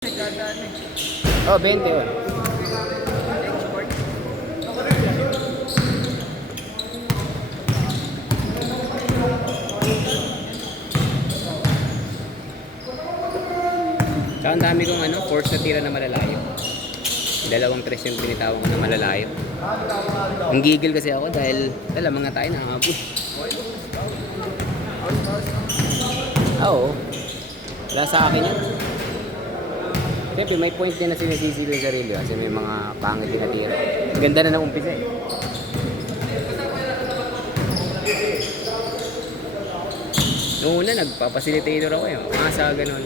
Oh, 20 yun. Tsaka ang dami kong force na tira na malalayo. Dalawang tres yung binitawan ko na malalayo. Ang gigil kasi ako dahil mga tayo nakakapush. Oo. Wala sa akin yan. Siyempre may point din na sinisisi yung sarili kasi may mga pangit din na tira. Ganda na umpisa eh. Noong una nagpapacilitator ako eh. Masa ganun.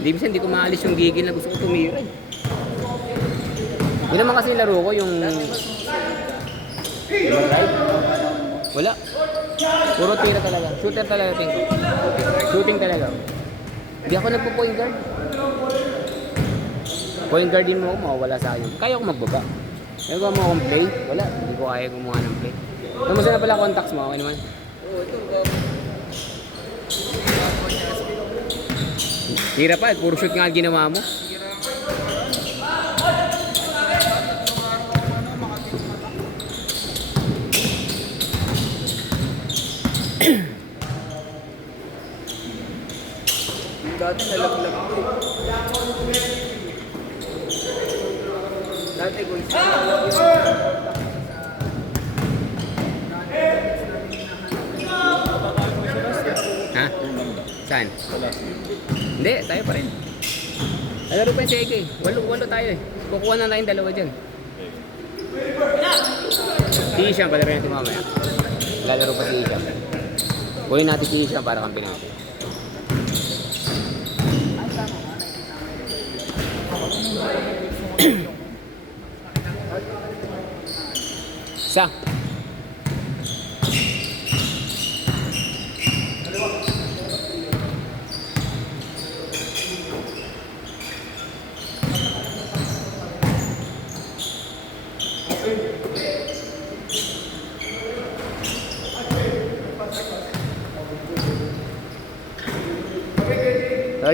Hindi ko maalis yung gigil na gusto ko tumira. Yun naman kasi yung laro ko yung right? Wala. Puro tira talaga. Shooter talaga tingko. Shooting talaga. Hindi ako nagpo-point guard. Point guard din mo ako, mawawala sa akin. Kaya ko magbaba. Kaya ko mo akong play. Wala. Hindi ko kaya gumawa ng play. Namusta na pala contacts mo? Okay naman. Tira pa. Puro shoot nga ginawa mo. Dati nalaglag ko. Dati ko isa. Ha? Saan? Hindi, tayo pa rin. Alaro pa yung si AK. Walo tayo eh. Kukuha na tayong dalawa dyan. Si Isham, palaro natin mamaya. Lalaro pa si Isham. Kuhin natin si Isham para kampi natin. Isa.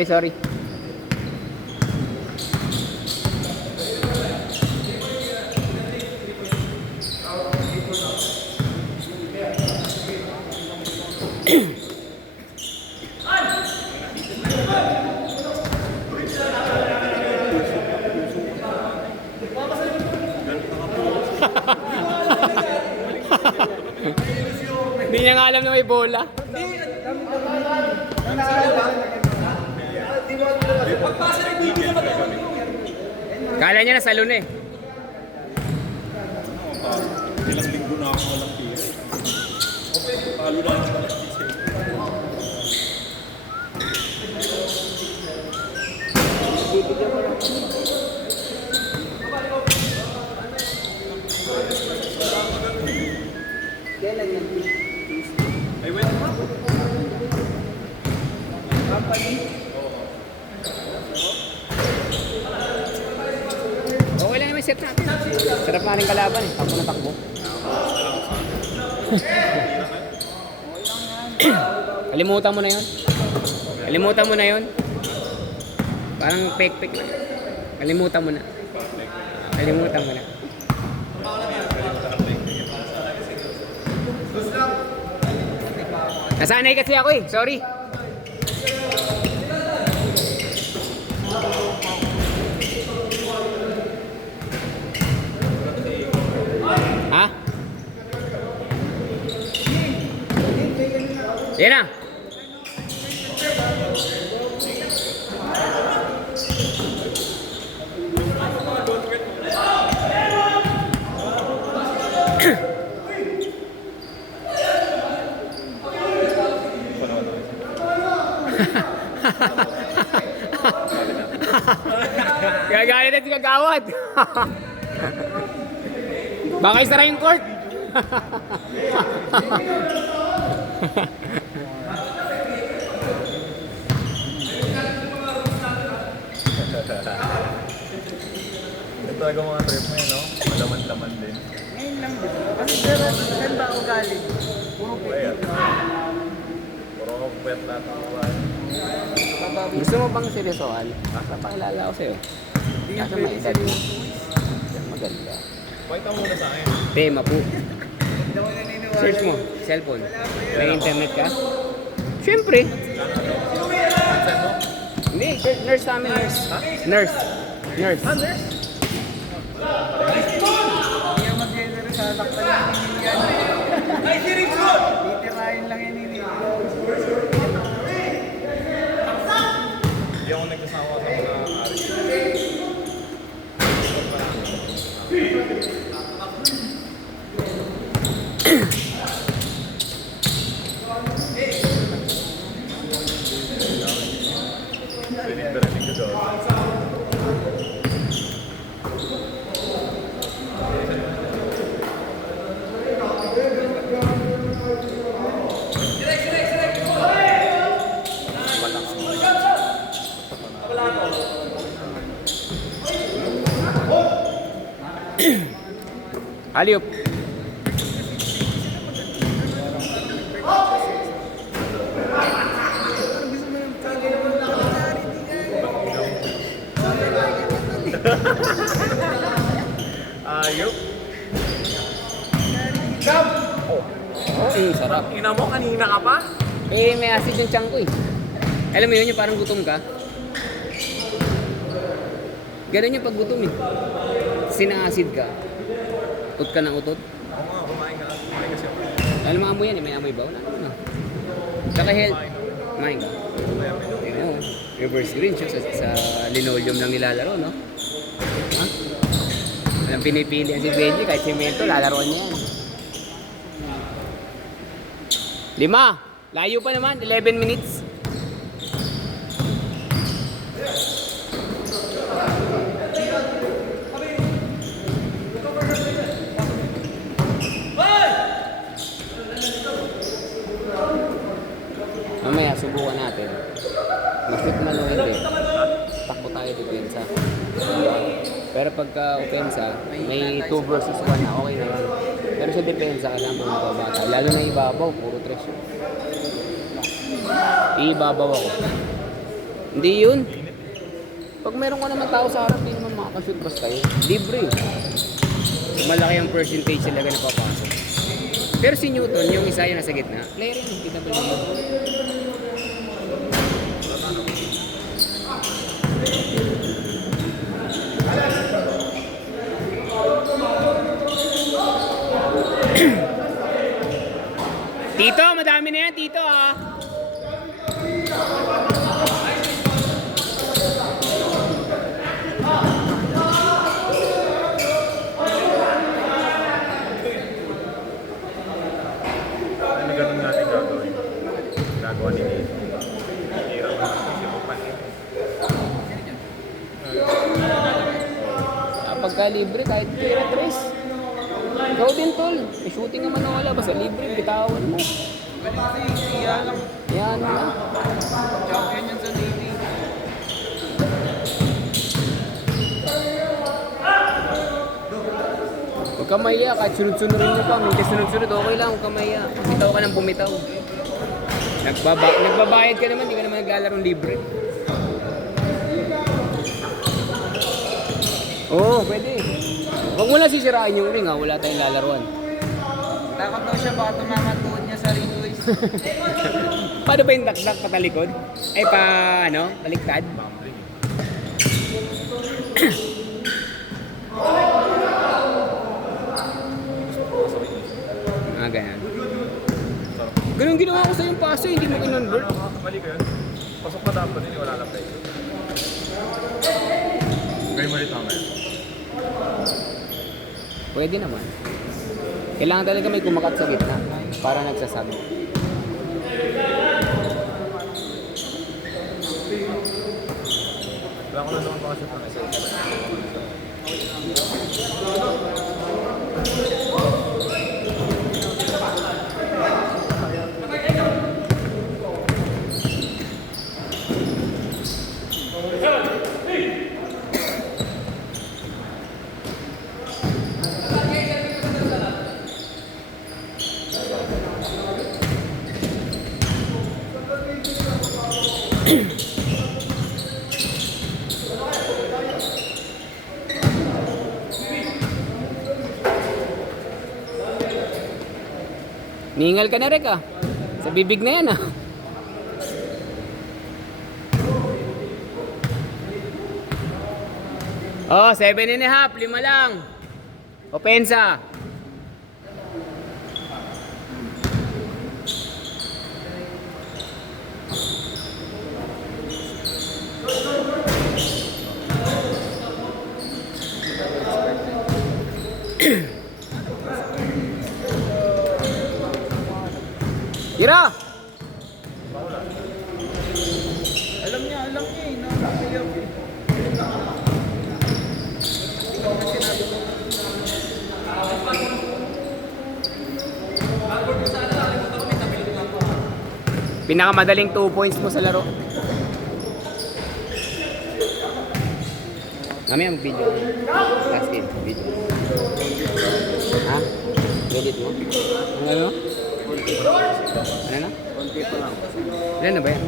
Sorry. Hindi niya nga alam na may bola. Kala niya na salon eh. Ilang linggo na ako walang tira. Palo na ako walang tira. I went up. Okay lang naman set natin. Sarap na rin kalaban eh. Takbo na takbo. Kalimutan mo na yun. Kalimutan mo na yun. Parang pek-pek lang. Kalimutan mo na. Kalimutan mo na. Nasanay kasi ako eh. Sorry. Ha? Yan na. Gagalit at gagawad. Baka isara yung court. Ito talaga mga trip mo yun, no? Malaman-laman din. Ngayon lang din. Kasi saan ba ako galing? Puro pwede. Puro pwet lahat ng buwan. Kababi. Gusto mo bang seryosohan? Papakilala ko sa'yo. Hindi nga Kaso pwede may edad mo. seryoso. Maganda. Pakita mo muna sa akin. Tema po. Hindi ako naniniwala. Search mo, cellphone. May internet ka? Siyempre. Hindi, nurse namin, nurse. Nurse. Nurse. Nurse? Hindi ako mag-generous sa takpan ng hinilian. Ay, si Richard! Titirahin lang yan hindi. Hindi ako nagkasawa sa mga ari. Berinig ko doon. Aliop. Ano gusto mo ng kali naman ng Ayop. Sarap. Ina mo, kanina ka pa? Eh, may acid yung tiyan ko eh. Alam mo yun, yung parang gutom ka. Ganun yung pag gutom eh. Sina-acid ka. Utot ka ng utot. Oo nga, kumain ka. Kumain kasi ako. Alam mo amoy yan eh, may amoy ba? Wala naman. Tsaka health. Kumain ka. Ayun, oh. Reverse green siya sa linoleum lang nilalaro, no? Ha? Walang pinipili yan si Benji, kahit simento, lalaroan niya yan. 5! Layo pa naman, 11 minutes. Mamaya, subukan natin. Maslit man o hindi, takbo tayo depensa. Pero pagka opensa, may 2 versus 1 na, okay na yan. Pero sa depensa, alam mo mga bata, lalo na ibabaw, puro trash yun. Ibabaw ako. Hindi yun. Pag meron ka naman tao sa harap, hindi naman makakashoot basta yun. Libre. Malaki ang percentage talaga na papasok. Pero si Newton, yung isa yung nasa gitna, player yun, PWD. Tito, madami na yan, Tito ah. Ano ganun natin gagawin? Gagawa ni Dave. Hirap na kasi mo pa eh. Pagka libre, kahit tira tres. Ikaw din, tol. May shooting naman na wala. Basta libre, bitawan mo. Iya lang. Yan na. Champion yan sa Navy. Huwag ka mahiya, kahit sunod-sunurin mo pa. Minti sunod-sunod, okay lang. Huwag ka mahiya. Bumitaw ka ng bumitaw. Nagbabayad ka naman, di ka naman naglalarong libre. Oo, pwede. Huwag mo lang sisirain yung ring ha, wala tayong lalaruan. Takot daw siya, baka tumamatuod niya sa ring waist. Paano ba yung dakdak patalikod? Ay pa, ano, baliktad? Ganyan. Ganun ginawa ko sa yung paso, hindi mo kinonvert. Mali ka yun. Pasok pa dapat din, wala lang tayo. Ngayon mali tama yun. Pwede naman. Kailangan talaga may kumakat sa gitna para nagsasabi. Wala ko na naman makasya ng isa. Ningal ka na rin ah. Sa bibig na yan ah. Oh, 7.5. 5 lang. Opensa. Tira! Alam niya eh. Nakakayaw eh. Pinakamadaling 2 points mo sa laro. Mamaya mag-video. Last game, video. Ha? Edit mo? Ang ano? Ano na? Konti pa lang. Ilan na ba yan?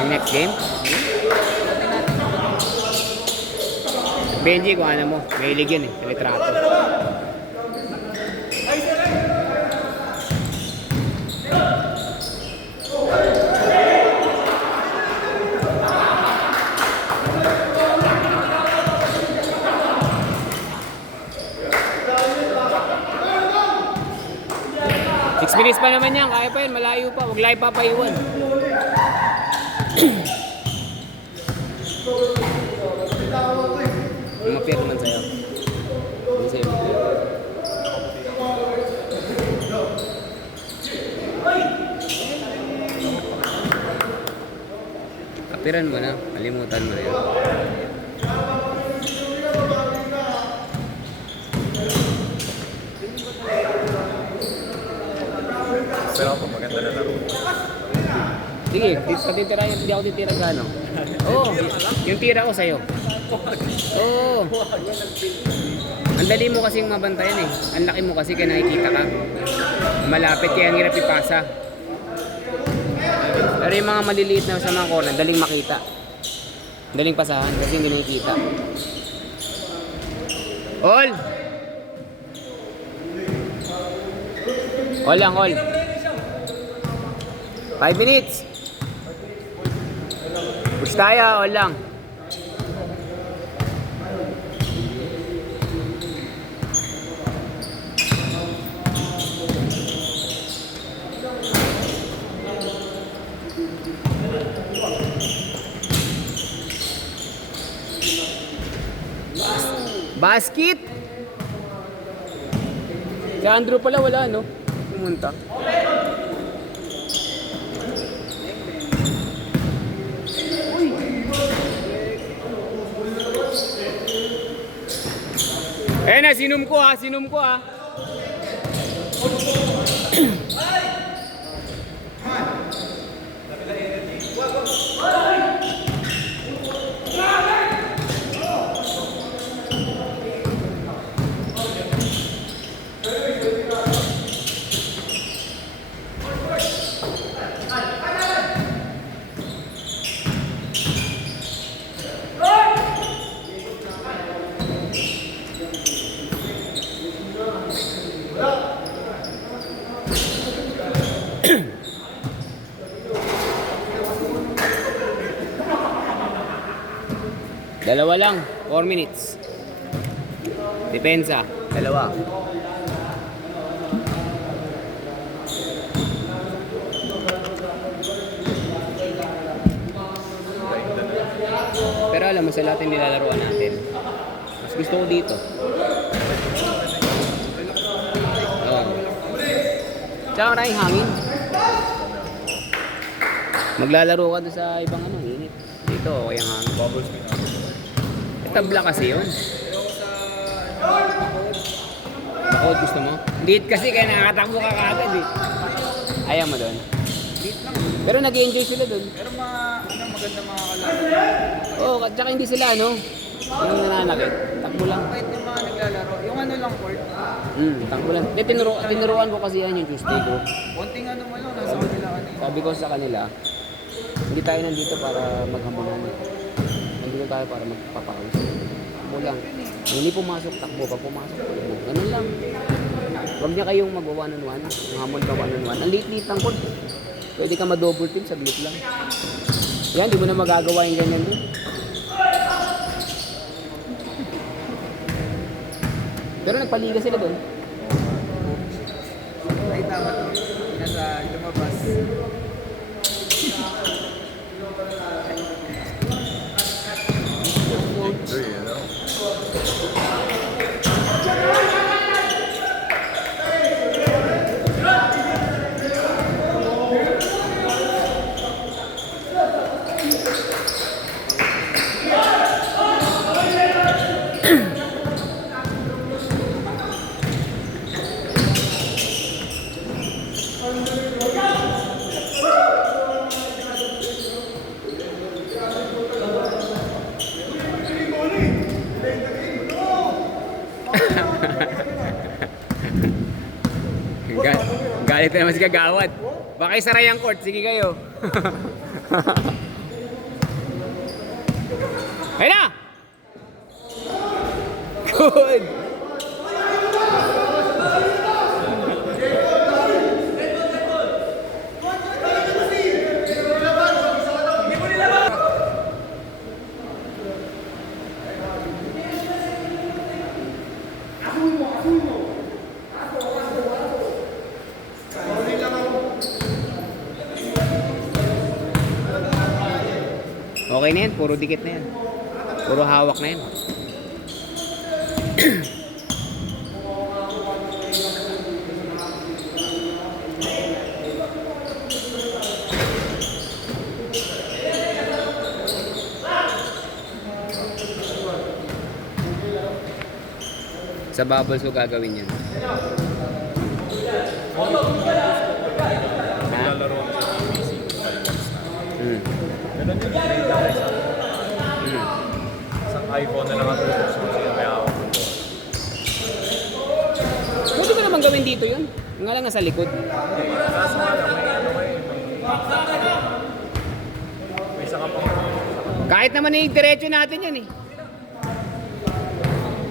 Yung next game? Benji, kung ano mo. Mahilig yun eh. Litrato. Six minutes pa naman yan. Kaya pa yan. Malayo pa. Huwag lang ipapaiwan. Umapir naman sa'yo. Hindi sa'yo umapir. Kapiran mo na. Kalimutan mo na yun. Pero ako maganda na laro. Sige, patitira yan. Hindi ako titira gano. Oo, yung tira ko sa'yo. Oo. Ang dali mo kasing mabantayan eh. Ang laki mo kasi kaya nakikita ka. Malapit kaya ang hirap ipasa. Pero yung mga maliliit na sa mga corner, daling makita. Daling pasahan kasi hindi nakikita. All! All lang, all. 5 minutes. Push tayo, all lang. Basket! Si Andrew pala wala, no? Pumunta. Eh na, sinum ko ha, sinum ko ha. Dalawa lang, 4 minutes. Depensa, dalawa. Pero alam mo, sa lahat yung nilalaroan natin, mas gusto ko dito. Tsaka maraming hangin. Maglalaro ka doon sa ibang ano, init. Dito, okay ang hangin. Bubbles me. Tabla kasi yun. Bakod gusto mo? Date kasi kaya nakakatakbo ka kaagad eh. Ayaw mo doon? Pero nag-enjoy sila doon. Pero maganda mga kalaro. Oo, at saka hindi sila ano, yung nananakit. Takbo lang. Kahit yung mga naglalaro, yung ano lang court, Takbo lang. Hindi, tinuruan ko kasi yan yung Tuesday ko. konting ano mo lang, nasa kanila kanina. Sabi ko sa kanila, hindi tayo nandito para maghambulan. Nandito tayo para magpapakawis. Takbo lang. Hindi pumasok, takbo. Pag pumasok, takbo. Ganun lang. Huwag niya kayong mag-one-on-one. Hamon ka one-on-one. Ang liit-liit ng court. Pwede ka ma-double team, saglit lang. Yan, di mo na magagawa yung ganyan din. Pero nagpaliga sila doon. Ay, tama to. Nasa lumabas. Victory, you know? Galit na naman si Kagawad. Baka isaray ang court. Sige kayo. Ayun na! Good! Okay na yan, puro dikit na yan. Puro hawak na yan. Sa bubbles ko gagawin yan. Maglalaro ako sa PC. Hmm. Ganun yun. Sa iPhone na lang ako gusto siya may hawak ko. Pwede ko naman gawin dito yun. Yung nga lang nasa likod. Kaso nga lang, may ano kayo. May isa ka pang Kahit naman yung diretso natin yan eh.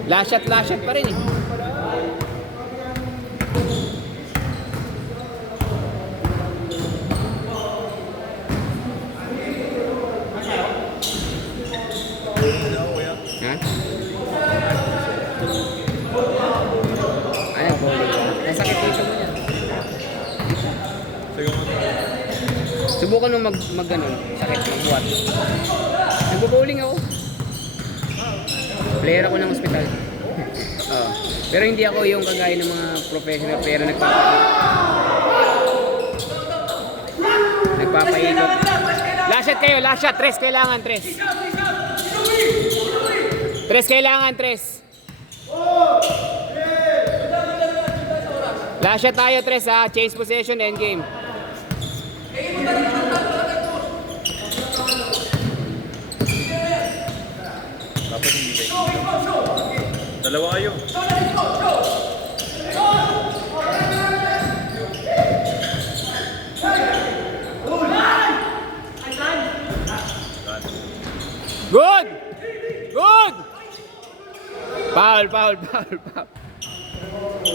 Last shot pa rin eh. Ha? Ayan, bowling ka. Nasakit dito mo yan. Sige mo. Subukan mo mag ganun. Sakit, magbuhat. Nagbo-bowling ako. Player ako ng ospital. Oo. Pero hindi ako yung kagaya ng mga professional player na nagpapaikot. Last shot kayo, last shot. 3 kailangan, 3. 3 kailangan, 3. Last shot tayo, 3 ha. Chase possession, end game. Dapat hindi kayo. Dalawa kayo. Good! Good! Foul.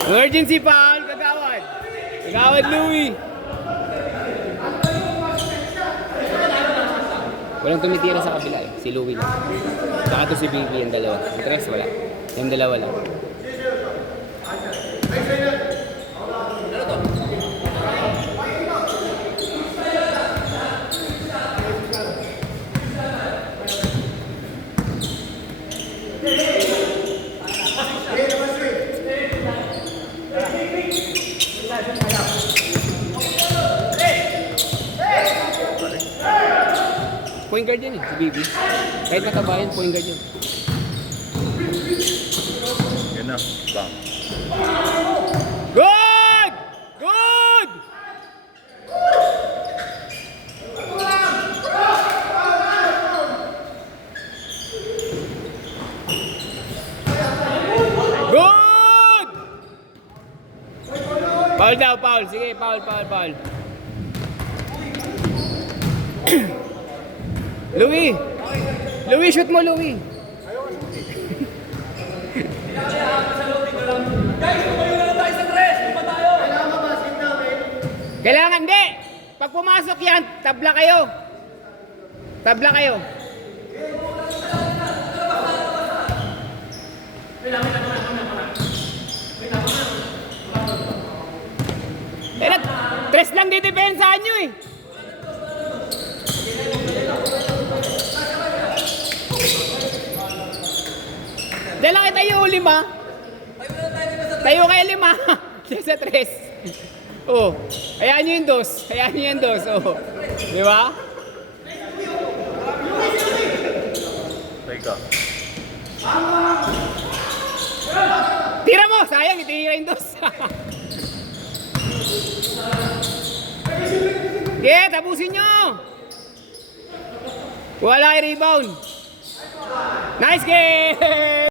Emergency foul, Kagawad. Kagawad, Louie. Walang tumitira sa kabila eh. Si Louie lang. Saka to si Vivi, yung dalawa. Yung tres, wala. Yung dalawa lang. Point guard yan eh, si Bibi. Kahit nakabayan, point guard yan. Yun na. Bang. Good! Good! Good! Foul daw, foul. Sige, foul. Louie! Louie, shoot mo, Louie! Kailangan, hindi! Pag pumasok yan, tabla kayo. Tabla kayo. Tres lang didepensahan nyo eh. Dala kayo tayo 5. Tayo kayo 5. Sa 3. Oh, hayaan nyo yung 2. Hayaan nyo yung 2. Oh. Di ba? Teka. Tira mo! Sayang, itira yung 2. Okay, tapusin nyo! Wala kay rebound. Nice game!